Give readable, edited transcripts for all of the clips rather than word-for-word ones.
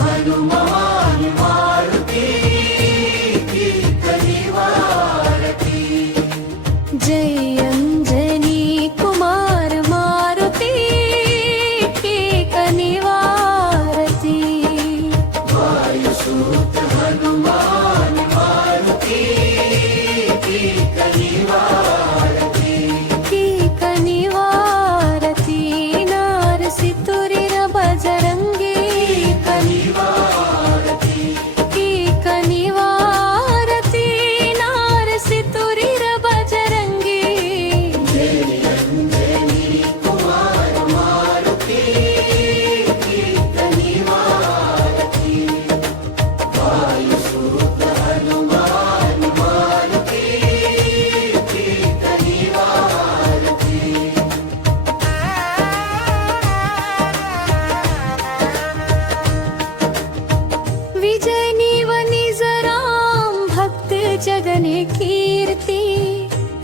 हनुमान मारुती की कनिवारती। जय अंजनी कुमार मारुती की कनिवारती। वायुसूत हनुमान मारुती की कनिवारती। की कनिवारती नारसी तुरीर बजरंगी कनिवारती। की कनिवारती नारसी तुरीर बजरंगी। जय अंजनी कुमार मारुती की कनिवारती। वायुसूत हनुमान मारुती की कनिवारती। विजय नीवनी जराम भक्त जगने कीर्ती।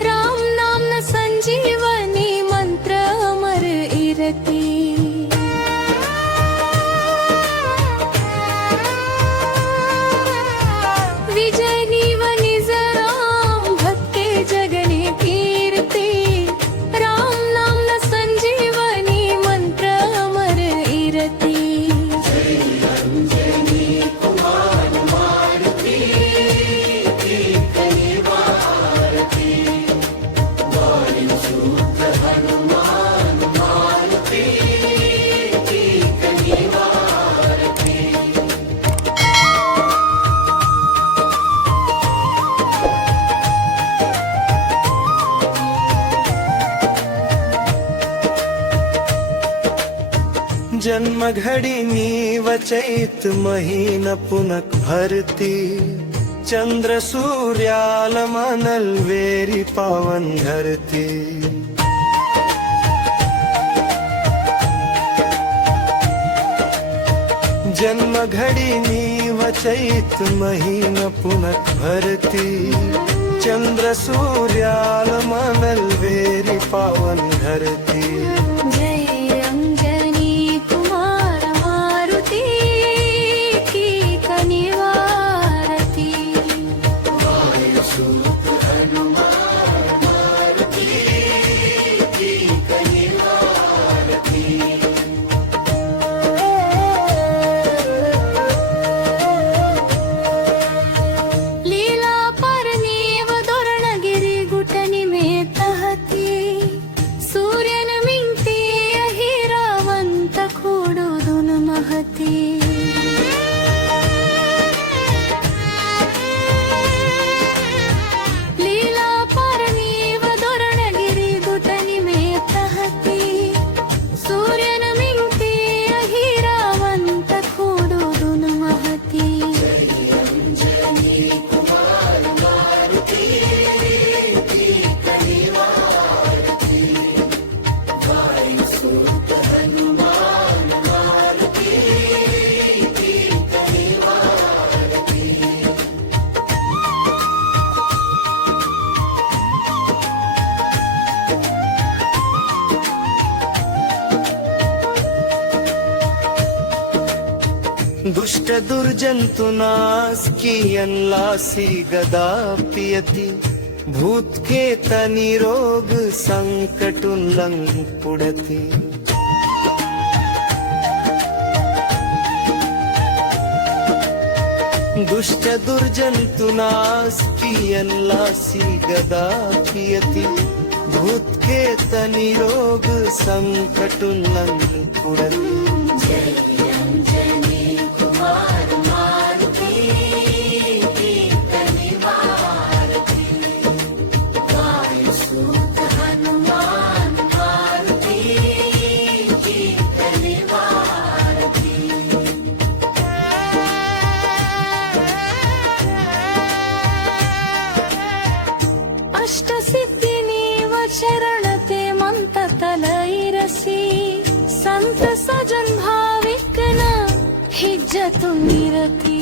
राम नाम न संजीवनी मंत्र अमर इरती। विजय नीवनी जराम भक्त जगने कीर्ती। राम नाम न संजीवनी मंत्र अमर इरती। अंजनी कुमार मारुती की कनिवारती। वायुसूत हनुमान मारुती की कनिवारती। जन्म घड़ी नीव चैत महीन पुनक भरती। चंद्र सूर्याल मनल वेरी पावन धरती। जन्म घड़ी नीव चैत महीन पुनक भरती। चंद्र सूर्याल मनल वेरी पावन धरती। जय अंजनी कुमार मारुती की कनिवारती। वायुसूत हनुमान मारुती की कनिवारती। लीला परनीव दोरणगिरी गुटनी में तहती। सूर्यन मिंगती अहिरावंत खूडुदुन महती। लीला परनीव दोरणगिरी गुटनी में तहती। सूर्यन मिंगती अहिरावंत खूडुदुन महती। अंजनी कुमार मारुती की कनिवारती। वायुसूत हनुमान मारुती की कनिवारती। दुष्ट दुर्जंतुनाश कियनलासी गदा पियति। भूत के तनि रोग संकटुल्लंघ पुड़ति। दुष्ट दुर्जंतुनाश कियनलासी गदा पियति। भूत के तनि रोग संकटुल्लंघ पुड़ति। अंजनी कुमार मारुती की कनिवारती। वायुसूत हनुमान मारुती की कनिवारती। अष्ट सिद्धिनीव चरण ते मंत तलैरसी। संत सजन भाविक न हिज्जतु निरती।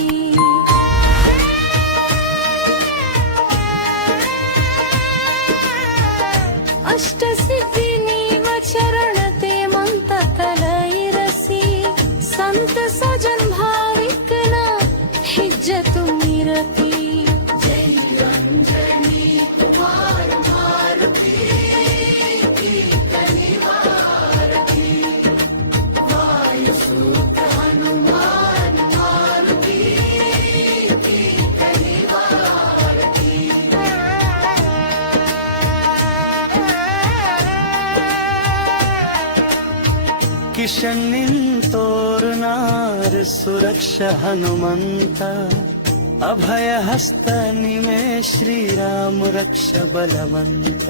अष्ट सिद्धिनीव चरण ते मंत तलैरसी। संत सजन भाविक किशन्निन्तोर्नार सुरक्ष हनुमन्त अभय हस्त निमे श्रीराम रक्ष बलवन्त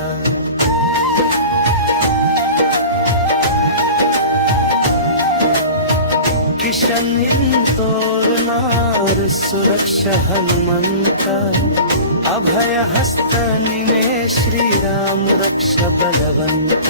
किशन्निन्तोर्नार सुरक्ष हनुमन्त अभय हस्त निमे श्रीराम रक्ष बलवन्त